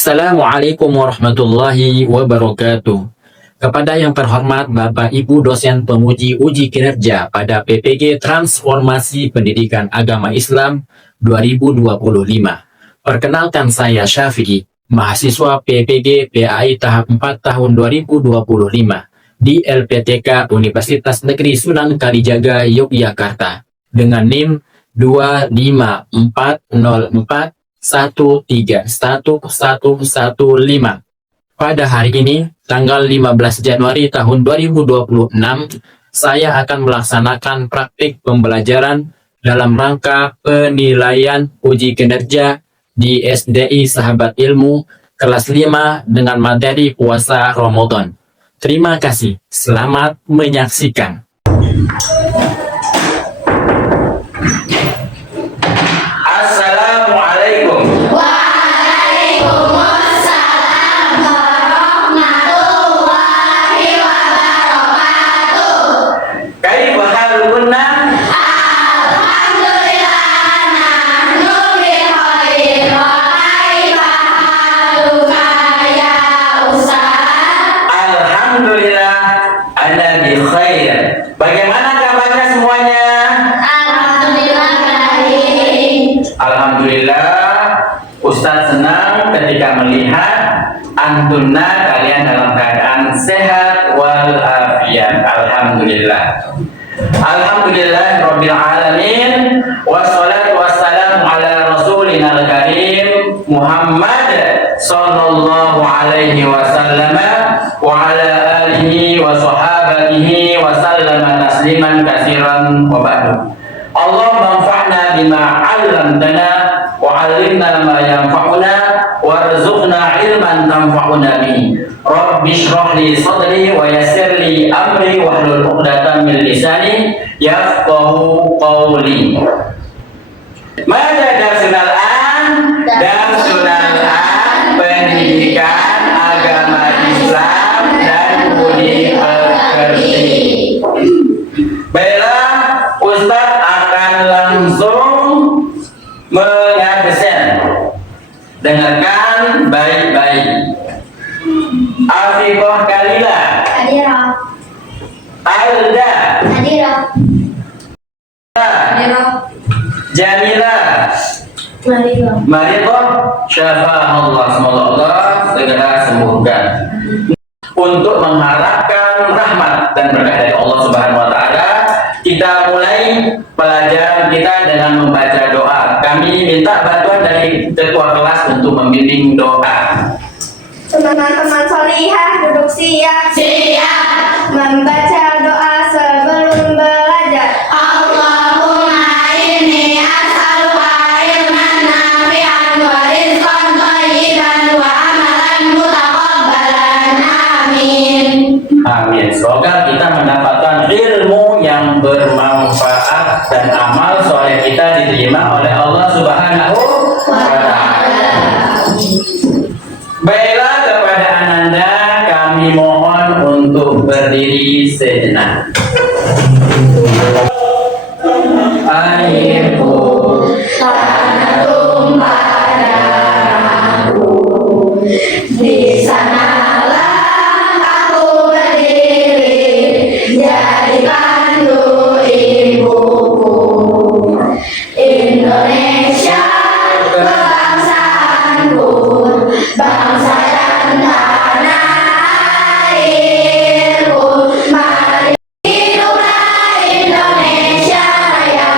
Assalamualaikum warahmatullahi wabarakatuh. Kepada yang terhormat Bapak Ibu dosen penguji uji kinerja pada PPG Transformasi Pendidikan Agama Islam 2025. Perkenalkan saya Syafi'i, mahasiswa PPG PAI tahap 4 tahun 2025 di LPTK Universitas Negeri Sunan Kalijaga, Yogyakarta dengan NIM 25404 131115. Pada hari ini, tanggal 15 Januari tahun 2026, saya akan melaksanakan praktik pembelajaran dalam rangka penilaian uji kinerja di SDI Sahabat Ilmu kelas 5 dengan materi puasa Ramadan. Terima kasih. Selamat menyaksikan. Bagaimana kabarnya semuanya? Alhamdulillah baik. Alhamdulillah, Ustadz senang ketika melihat antunna kalian dalam keadaan sehat walafiat. Alhamdulillah. Alhamdulillah Rabbil Alamin. Wassalatu wassalamu ala Rasulina al-Karim Muhammad sallallahu alaihi wasallam wa ala alihi wa sahabatihi wa sallama tasliman katsiran wa ba'du. Allahumma anfa'na bima 'allamtana wa 'allimna ma yanfa'una warzuqna ilman tanfa'una bihi. Rabbi shrah li sadri wa yassir li amri wahlul 'uqdatam min lisani yafqahu qawli. Mada darsunal an? Darsunal an pendidikan agama Islam dan budi pekerti. Baiklah, Ustadz akan langsung mengadesen. Dengarkan baik-baik. Afiqah Kalila, Hadirah. Alda, Hadirah. Hadirah. Jamila, Marilah. Marilah, syafa Allah, semoga Allah segera sembuhkan. Untuk mengharapkan rahmat dan berkah dari Allah Subhanahu wa Ta'ala, kita mulai pelajaran kita dengan membaca doa. Kami minta bantuan dari ketua kelas untuk membimbing doa. Teman-teman solihah duduk siap. Siap. Membaca doa sebelum belajar. Allahumma inni as'aluka ilman nafi'an wa rizqan thayyiban wa amalan mutaqabbalan. Amin. Amin. Semoga kita mendapatkan ilmu yang bermanfaat dan amal soleh kita diterima oleh Allah Subhanahu wa Ta'ala. Baiklah, kepada Ananda kami mohon untuk berdiri sejenak. Airku Tanah tumpah darahku, di sanalah aku berdiri, jadi pandu ibuku. Indonesia kebangsaanku, bangsa dan tanah airku. Mari hiduplah Indonesia Raya,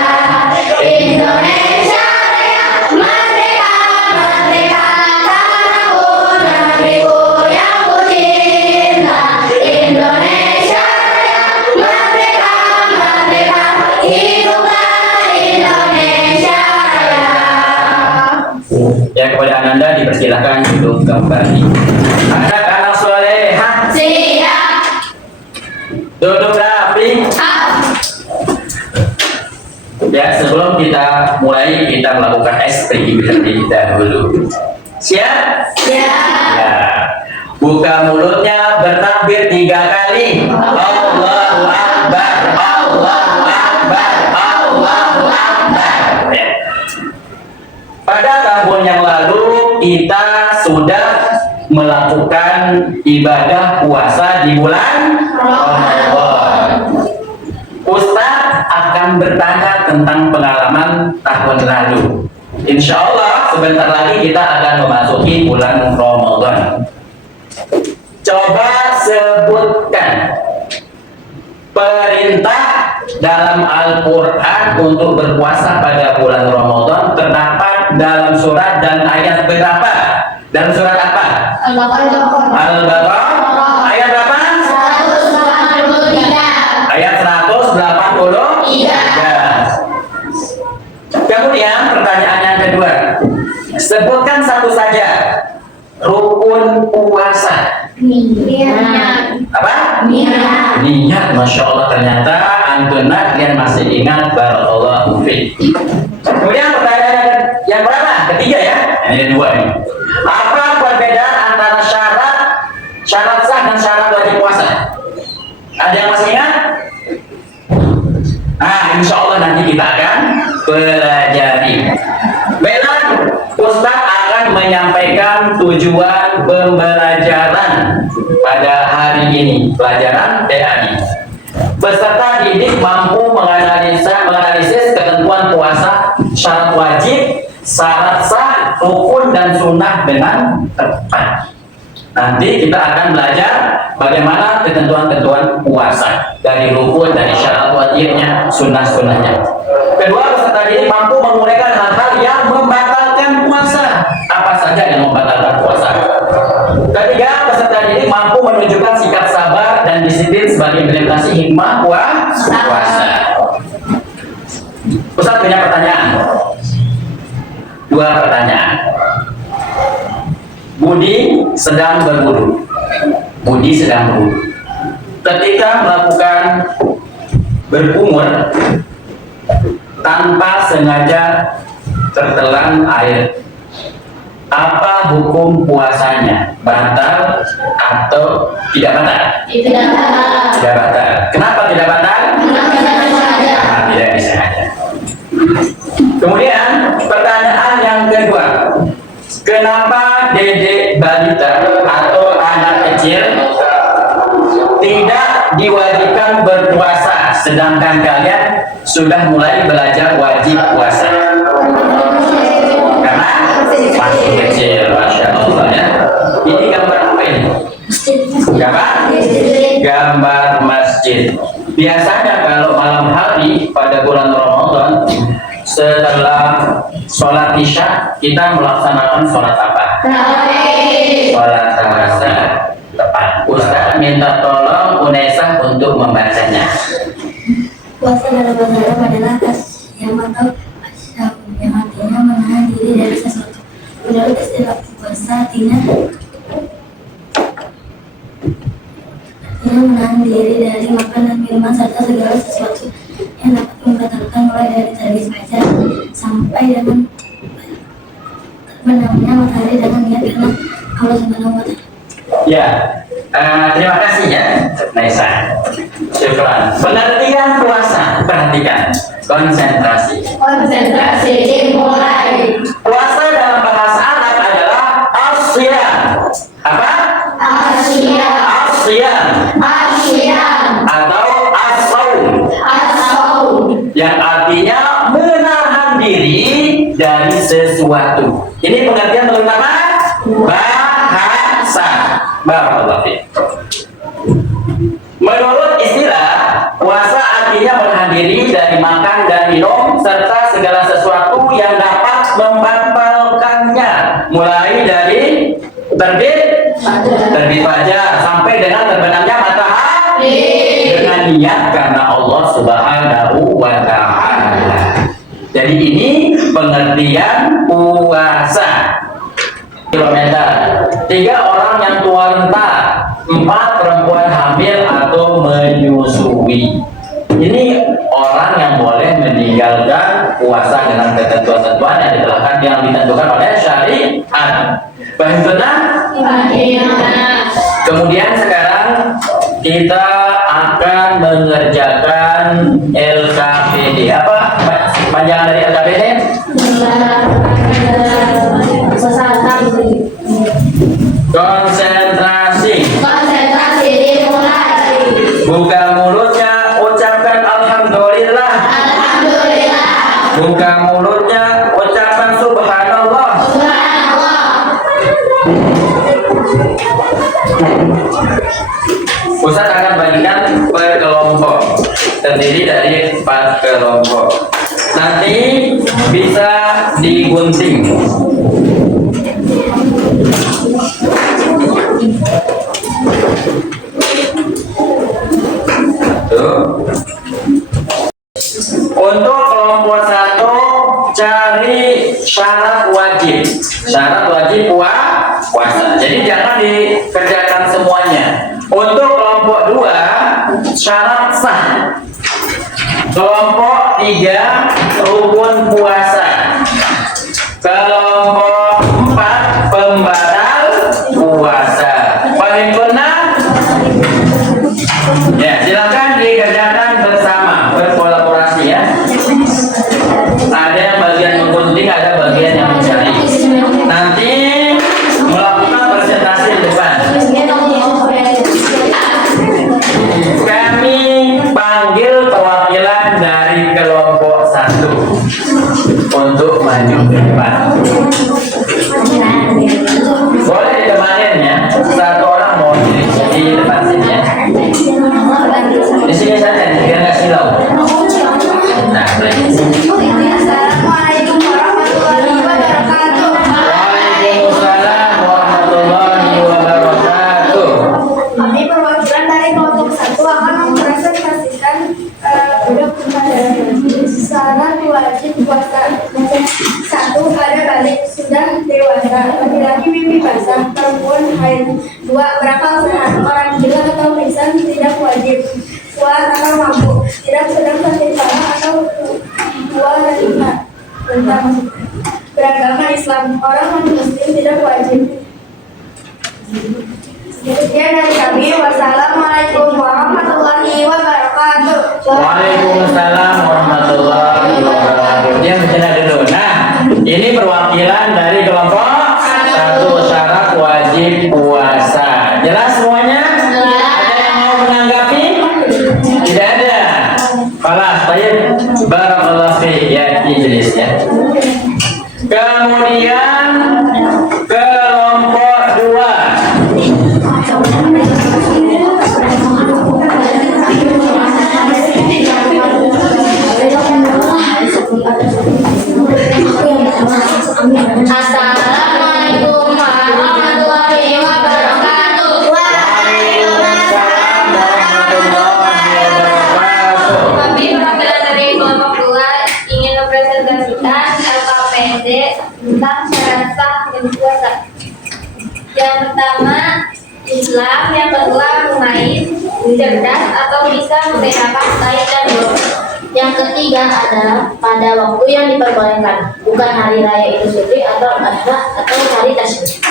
Indonesia Raya, merdeka, merdeka, tanahku, negeriku yang ku cinta. Indonesia Raya, merdeka, merdeka, hiduplah Indonesia Raya. ya, kepada Ananda dipersilakan duduk kembali. Anak-anak solehah, Siap. duduk rapi. Ya, sebelum kita mulai, kita melakukan ekspresi terlebih dahulu. Siap? Siap. Ya. Buka mulutnya, bertakbir 3 kali. Allahu Akbar, Allahu Akbar, Allahu Akbar. Ya. Pada tahun yang lalu kita sudah melakukan ibadah puasa di bulan Ramadan. Ustaz akan bertanya tentang pengalaman tahun lalu. Insya Allah sebentar lagi kita akan memasuki bulan Ramadan. Coba sebutkan perintah dalam Al-Quran untuk berpuasa pada bulan Ramadan terdapat dalam surat dan ayat berapa? Dalam surat apa? Al-Baqarah. Ayat berapa? 183. Ayat 183. Kemudian pertanyaan yang kedua, sebutkan satu saja rukun puasa. Apa? Niat. Masya Allah, ternyata antuna kalian masih ingat. Barakallahu fiik. Kemudian pertanyaan yang berapa? Ketiga ya? Ini dua nih. Apa perbedaan antara syarat sah dan syarat wajib puasa? Ada yang masih ingat? Insya Allah nanti kita akan pelajari. Baiklah, Ustaz akan menyampaikan tujuan pembelajaran pada hari ini, pelajaran TAI. Peserta didik mampu menganalisis ketentuan puasa, syarat wajib, syarat sah, rukun dan sunnah dengan tepat. Nanti kita akan belajar bagaimana ketentuan-ketentuan puasa, dari rukun, dari syarat wajibnya, sunnah-sunnahnya. Kedua, peserta didik mampu menguraikan hal-hal yang membatalkan puasa. Apa saja yang membatalkan puasa? Ketiga, peserta didik mampu menunjukkan sikap sabar dan disiplin sebagai implementasi hikmah puasa. Ustaz punya pertanyaan. Dua pertanyaan. Budi sedang berwudu. Ketika melakukan berkumur tanpa sengaja tertelan air, apa hukum puasanya? Batal atau tidak batal? Tidak batal. Kenapa tidak batal? Tidak disengaja. Kemudian pertanyaan yang kedua, kenapa dedek balita atau anak kecil tidak diwajibkan berpuasa sedangkan kalian sudah mulai belajar wajib puasa? Karena masih kecil. Masya Allah ya. Ini gambar apa ini? Gambar masjid. Biasanya kalau malam hari pada bulan Ramadan, setelah sholat isya kita melaksanakan sholat apa? Sholat tarawih. Tepat. Ustaz minta tolong Unaisah untuk membacanya. Puasa dalam bahasa Arab adalah asyam atau asyam, yang artinya menahan diri dari sesuatu. Menurut istilah puasa artinya menahan diri dari makan dan minuman serta segala sesuatu yang dapat membatalkan, mulai dari terbit fajar sampai dengan terbenamnya matahari dengan niat karena Allah Subhanahu wa Ta'ala. Ya, terima kasih ya, Naisa. Syukran. Pengertian puasa, perhatikan, konsentrasi. Dimulai. Puasa dalam bahasa Arab adalah asyam. Apa? Asyam atau as-saum, yang artinya menahan diri dari sesuatu. Ini pengertian menurut apa? Bahasa. Barakallahu fiik. Menurut istilah, puasa artinya menahan diri dari makan dan minum serta segala sesuatu yang dapat membatalkannya, mulai dari terbit fajar sampai dengan terbenamnya matahari, dengan niat karena Allah Subhanahu wa Ta'ala. Jadi ini pengertian puasa. Kilometer. 3 orang yang tua renta, 4 perempuan hamil atau menyusui. Ini orang yang boleh meninggalkan puasa dengan ketentuan-ketentuan yang diterapkan yang ditentukan oleh syariat. Paham benar? Kemudian sekarang kita akan mengerjakan LKPD. Apa panjangan dari LKPD? Konsentrasi. Konsentrasi dimulai. Buka mulutnya, ucapkan alhamdulillah. Alhamdulillah. Buka mulutnya, ucapkan subhanallah. Subhanallah. Ustaz akan bagikan per kelompok, terdiri dari 4 kelompok. Nanti bisa digunting. Tuh. Untuk kelompok 1 cari syarat wajib. Syarat wajib puasa. Jadi jangan dikerjakan semuanya. Untuk kelompok 2 syarat sah. Kelompok 3 rukun puasa. Kelompok 4 pembatal puasa. Paling benar? Ya, silakan dikerjakan bersama, berkolaborasi ya. Ada yang bagian menggunting, ada bagian yang mencari. Nanti melakukan presentasi di depan. Kami panggil perwakilan dari kelompok 1 untuk maju ke depan. Boleh ditemanin ya, 1 orang mau di depan sini ya. Di sini saja, biar nggak silau. Nah, Assalamualaikum warahmatullahi wabarakatuh. Waalaikumsalam warahmatullahi wabarakatuh. Kami perwakilan dari kelompok 1 akan mempresentasikan syarat wajib puasa. 1. Pada balik sudah dewasa, laki-laki mimpi basah, perempuan haid. 2. Berakal sehat, orang gila atau pingsan tidak wajib. Kuat atau mabuk, tidak sedang sakit parah atau tua renta maksudnya. Beragama Islam, orang non-muslim tidak wajib. Sekian dari kami. Wassalamualaikum warahmatullahi wabarakatuh. Waalaikumsalam warahmatullahi wabarakatuh. Dia bicara dulu. Nah, ini perwakilan dari kelompok 1 syarat wajib puasa. Jelas semuanya? Ada yang mau menanggapi? Tidak ada. Kalah, baik. Barakallahu fiik ya, Idris ya. Kemudian kelompok 2. Assalamualaikum warahmatullahi wabarakatuh. Waalaikumsalam warahmatullahi wabarakatuh. Kami perwakilan dari kelompok 2 ingin mempresentasikan LKPD tentang syarat sah berpuasa. Yang pertama, Islam. Yang kedua, Rumais, cerdas atau bisa membedakan baik dan buruk. Yang ketiga adalah pada waktu yang diperbolehkan, bukan hari raya Idul Fitri atau Adha atau hari tasyrik.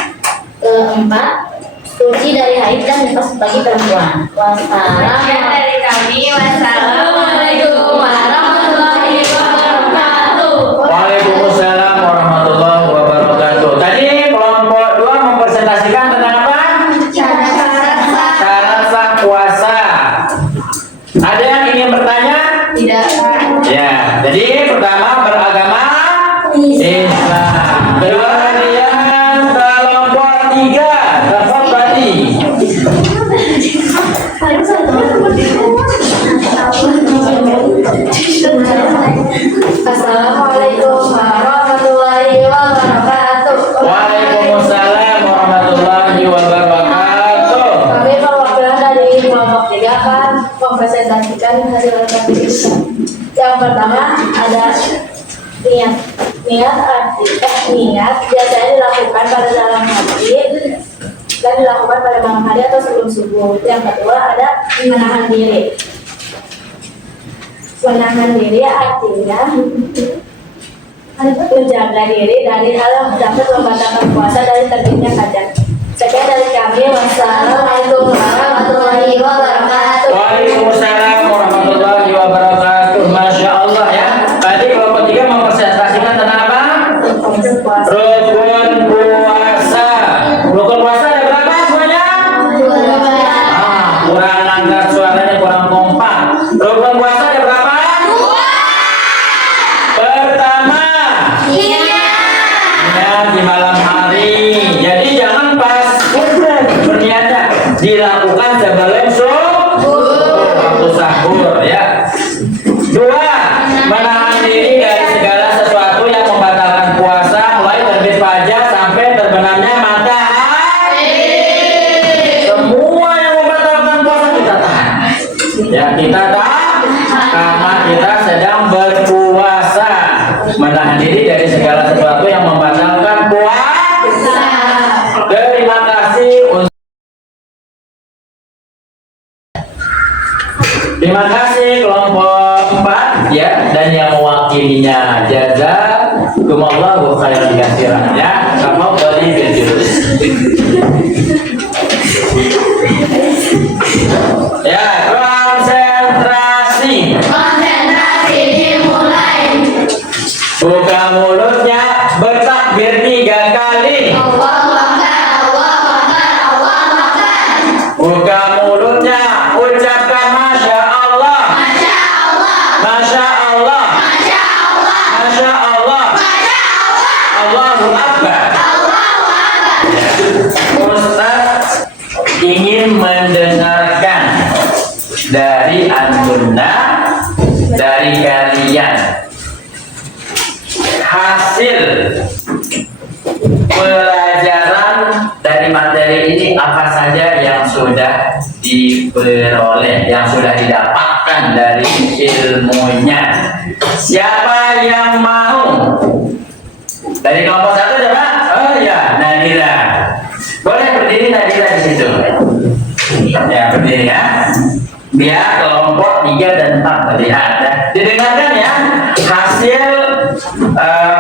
Keempat, suci dari haid dan nifas bagi perempuan. Wassalam dari kami. Wassalamualaikum warahmatullahi wabarakatuh. Waalaikumsalam warahmatullahi wabarakatuh. Tadi kelompok 2 mempresentasikan tentang apa? Syarat sah puasa. Ada yang ingin bertanya? Tidak. Ya, jadi pertama beragama Islam. Kemudian kelompok 3, tafadhali. Assalamualaikum warahmatullahi wabarakatuh. Waalaikumsalam warahmatullahi wabarakatuh. Kami perwakilan dari kelompok 3 akan mempresentasikan hasil kita. Yang pertama ada niat. Niat biasanya dilakukan pada dalam hati dan dilakukan pada malam hari atau sebelum subuh. Yang kedua ada menahan diri. Menahan diri artinya menjaga diri dari hal yang dapat membatalkan puasa dari terbitnya fajar. Sekian dari kami. Wassalamualaikum warahmatullahi wabarakatuh. Waalaikumsalam warahmatullahi wabarakatuh. Masya Allah ya. Tadi kelompok 3 mempresentasikan tentang apa? Rukun puasa. Rukun puasa ada berapa? kita tak, karena kita sedang berpuasa, menahan diri dari segala sesuatu yang membatalkan puasa. Terima kasih untuk terima kasih kelompok 4 ya, dan yang mewakilinya jazakumullahu khairan katsiran ya. Kamu boleh berjurus. Ya, konsentrasi. Konsentrasi dimulai. Buka mulutnya, bertakbir 3 kali. Allahu Akbar, Allahu Akbar, Allahu Akbar. Buka mulutnya, ucapkan Masya Allah. Masya Allah, Masya Allah. Masya Allah, Masya Allah. Masya Allah, Allahu Akbar. Allahu Akbar. Ustaz ingin mendengarkan dari antunna, dari kalian, hasil pelajaran dari materi ini apa saja yang sudah diperoleh, yang sudah didapatkan dari ilmunya. Siapa yang mau? Dari kelompok 1 coba? Oh ya, Nadira. Boleh berdiri Nadira di situ. Ya, berdiri ya. Biar kelompok 3 dan 4 terlihat ya. Didengarkan ya hasil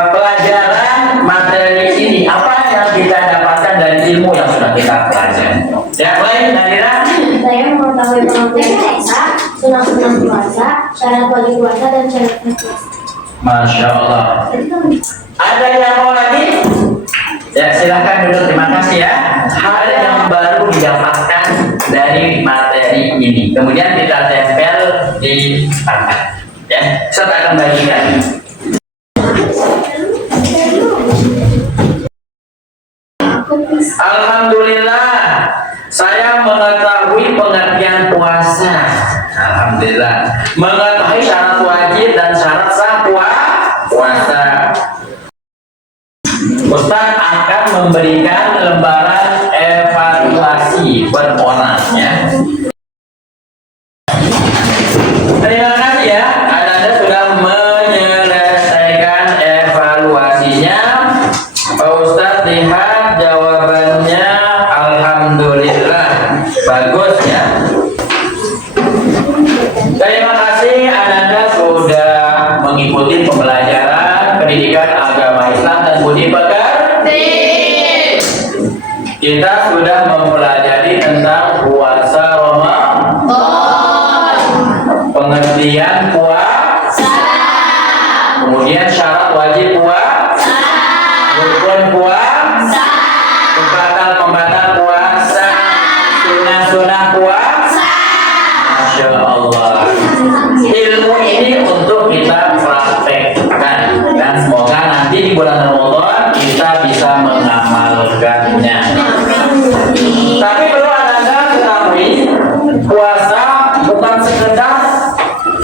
pelajaran materi ini, apa yang kita dapatkan dari ilmu yang sudah kita pelajari. Ya, mulai Nadira. Saya mengetahui pengertian puasa, sunah-sunah puasa, syarat wajib puasa, dan syarat puasa. Masya Allah. Ada yang mau lagi? Ya, silahkan duduk. Terima kasih ya. Hal yang baru didapatkan dari materi ini, kemudian kita tempel di pangkat. Ya, saya akan bagikan. Alhamdulillah, saya mengetahui pengertian puasa. Alhamdulillah, mengetahui syarat wajib dan syarat sah puasa. Ustaz akan memberikan lembaran evaluasi per orang ya. Terima kasih ya, Anda sudah menyelesaikan evaluasinya. Pak Ustaz lihat jawabannya, alhamdulillah bagus ya. Terima kasih Anda sudah mengikuti pembelajaran pendidikan agama Islam dan budi pekerti. Kita sudah mempelajari tentang puasa Ramadan, pengertian puasa, kemudian syarat wajib puasa, rukun puasa, pembatal puasa, sunah-sunah puasa. Masya Allah. Ilmu ini untuk kita praktekkan, dan semoga nanti di bulan Ramadan kita bisa mengamalkannya. Tapi perlu Anda ketahui, puasa bukan sekedar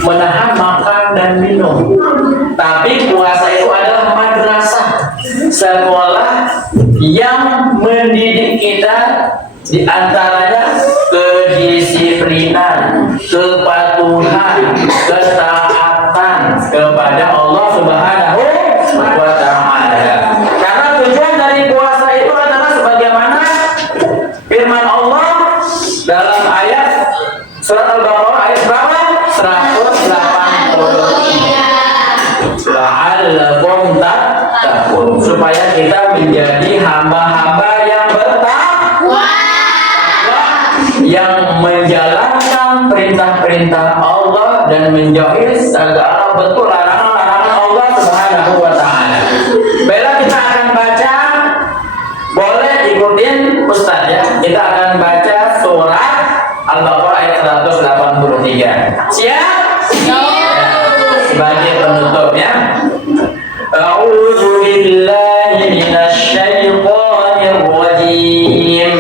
menahan makan dan minum, tapi puasa itu adalah madrasah, sekolah yang mendidik kita, di antaranya kedisiplinan, kepatuhan, ketaatan kepada Allah Subhanahu wa Ta'ala. Karena tujuan dari puasa itu adalah sebagaimana firman Allah dalam ayat surat Al-Baqarah ayat berapa? 183. La'allakum tattaqun, supaya kita menjadi hamba-hamba yang bertakwa, yang menjalankan perintah-perintah Allah dan menjauhi segala bentuk larangan-larangan Allah Subhanahu wa Ta'ala. Baiklah, kita akan baca, boleh ikutin Ustaz ya. Kita akan baca surat Al-Baqarah ayat 183. Siap? Sebagai penutupnya, A'udzu billahi minasy syaithanir rajim.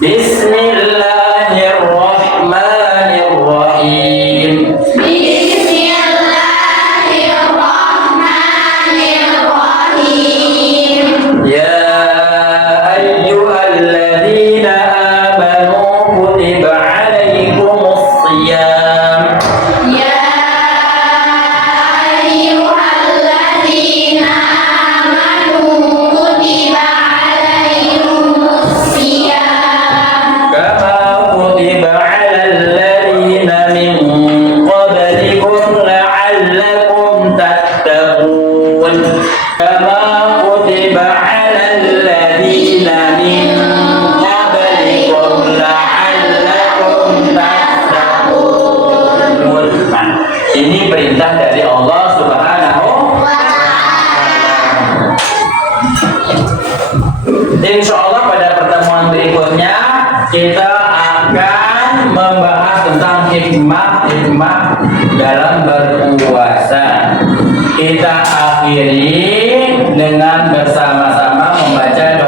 Bismillahirrahmanirrahim. Bismillahirrahmanirrahim. Ini perintah dari Allah Subhanahu wa Ta'ala. Insya Allah pada pertemuan berikutnya kita akan membahas tentang hikmah dalam berpuasa. Kita akhiri dengan bersama-sama membaca